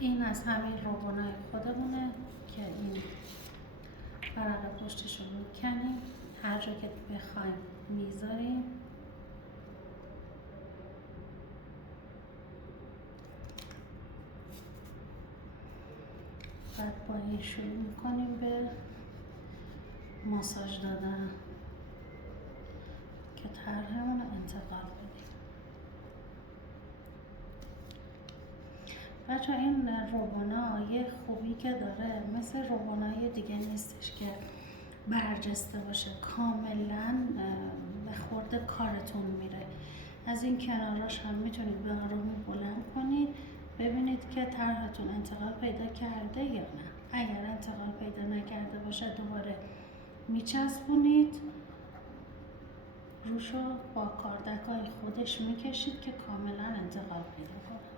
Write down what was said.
این از همین روبانای خودمونه که این ورق پشتش رو میکنیم، هر جا که بخوایم میذاریم. بعد با این شروع میکنیم به ماساژ دادن که طرحمون رو انتقال بدیم. بچه این روبانا یه خوبی که داره مثل روبانای دیگه نیستش که برجسته باشه، کاملا به خورد کارتون میره. از این کناراش هم میتونید به آرامی بلند کنید ببینید که طرحتون انتقال پیدا کرده یا نه. اگر انتقال پیدا نکرده باشه دوباره میچسبونید روشو، با کاردکای خودش میکشید که کاملا انتقال پیدا کنه.